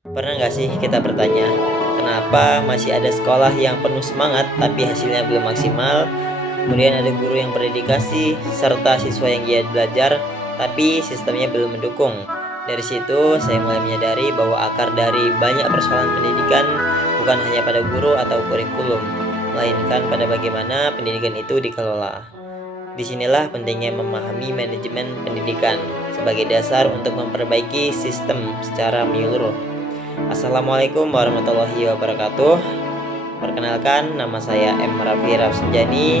Pernah nggak sih kita bertanya, kenapa masih ada sekolah yang penuh semangat tapi hasilnya belum maksimal? Kemudian ada guru yang berdedikasi, serta siswa yang giat belajar, tapi sistemnya belum mendukung. Dari situ, saya mulai menyadari bahwa akar dari banyak persoalan pendidikan bukan hanya pada guru atau kurikulum, melainkan pada bagaimana pendidikan itu dikelola. Disinilah pentingnya memahami manajemen pendidikan sebagai dasar untuk memperbaiki sistem secara menyeluruh. Assalamualaikum warahmatullahi wabarakatuh. Perkenalkan, nama saya M. Raffi Rafsanjani,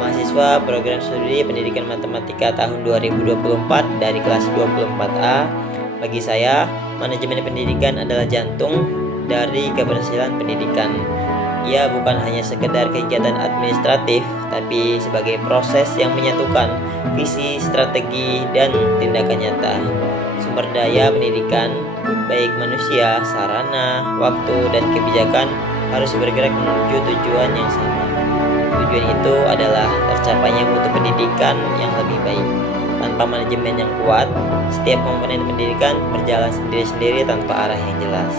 mahasiswa program studi pendidikan matematika tahun 2024 dari kelas 24A. Bagi saya, manajemen pendidikan adalah jantung dari keberhasilan pendidikan. Ia bukan hanya sekedar kegiatan administratif, tapi sebagai proses yang menyatukan visi, strategi, dan tindakan nyata. Sumber daya pendidikan, baik manusia, sarana, waktu, dan kebijakan harus bergerak menuju tujuan yang sama. Tujuan itu adalah tercapainya mutu pendidikan yang lebih baik. Tanpa manajemen yang kuat, setiap komponen pendidikan berjalan sendiri-sendiri tanpa arah yang jelas.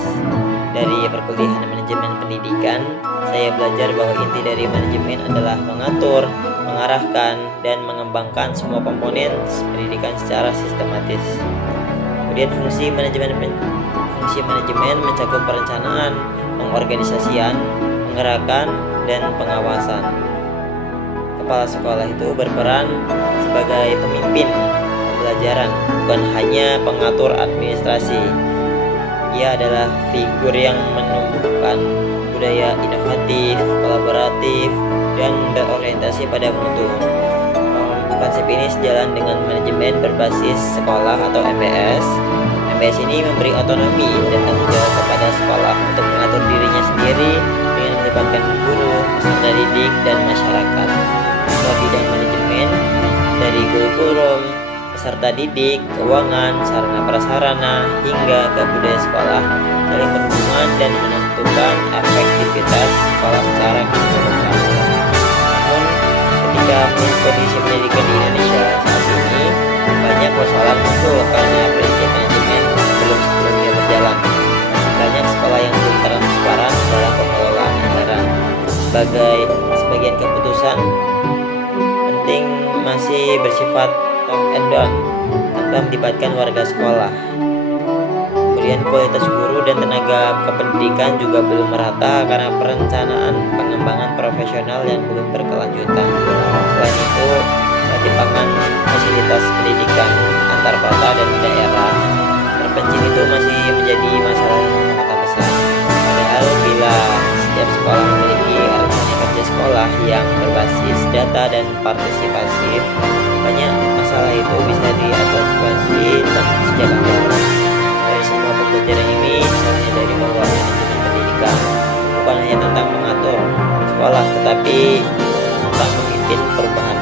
Dari perkuliahan manajemen pendidikan, saya belajar bahwa inti dari manajemen adalah mengatur, mengarahkan, dan mengembangkan semua komponen pendidikan secara sistematis. Kemudian fungsi manajemen mencakup perencanaan, pengorganisasian, penggerakkan, dan pengawasan. Kepala sekolah itu berperan sebagai pemimpin pembelajaran, bukan hanya pengatur administrasi. Ia adalah figur yang menumbuhkan budaya inovatif, kolaboratif, dan berorientasi pada mutu. Konsep ini sejalan dengan manajemen berbasis sekolah atau MBS. MBS ini memberi otonomi dan tanggung jawab kepada sekolah untuk mengatur dirinya sendiri dengan melibatkan guru, peserta didik, dan masyarakat. Semua bidang manajemen dari kurikulum, peserta didik, keuangan, sarana prasarana, hingga ke budaya sekolah saling berhubungan dan menentukan efektivitas sekolah secara keseluruhan. Namun, ketika kondisi pendidikan di Indonesia saat ini, banyak persoalan muncul karena prinsip manajemen belum sepenuhnya berjalan. Masih banyak sekolah yang belum transparan dalam pengelolaan anggaran. Sebagian keputusan penting masih bersifat top and down tanpa melibatkan warga sekolah. Kemudian kualitas guru dan tenaga kependidikan juga belum merata karena perencanaan pengembangan profesional yang belum berkelanjutan. Selain itu, ketimpangan fasilitas pendidikan antar kota dan daerah terpencil itu masih menjadi masalah yang sangat besar. Padahal bila setiap sekolah memiliki rencana kerja sekolah yang berbasis data dan partisipasif, banyak masalah itu bisa diantisipasi sejak awal. Dari semua pembelajaran ini, saya menyadari bahwa manajemen pendidikan bukan hanya tentang mengatur sekolah, tetapi tentang memimpin perubahan.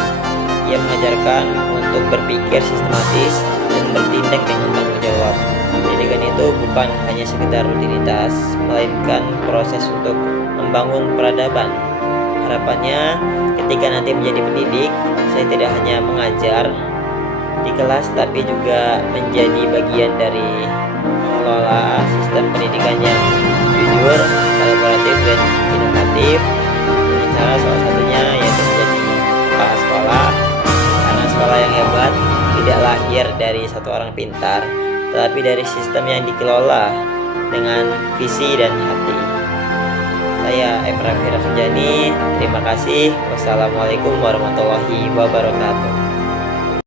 Ia mengajarkan untuk berpikir sistematis dan bertindak dengan tanggung jawab. Pendidikan itu bukan hanya sekedar rutinitas, melainkan proses untuk membangun peradaban. Harapannya, ketika nanti menjadi pendidik, saya tidak hanya mengajar di kelas, tapi juga menjadi bagian dari mengelola sistem pendidikan yang jujur, kolaboratif, dan inovatif. Dengan cara salah satunya yaitu menjadi kepala sekolah, karena sekolah yang hebat tidak lahir dari satu orang pintar, tetapi dari sistem yang dikelola dengan visi dan hati. Saya M. Raffi Rafsanjani, terima kasih. Wassalamualaikum warahmatullahi wabarakatuh.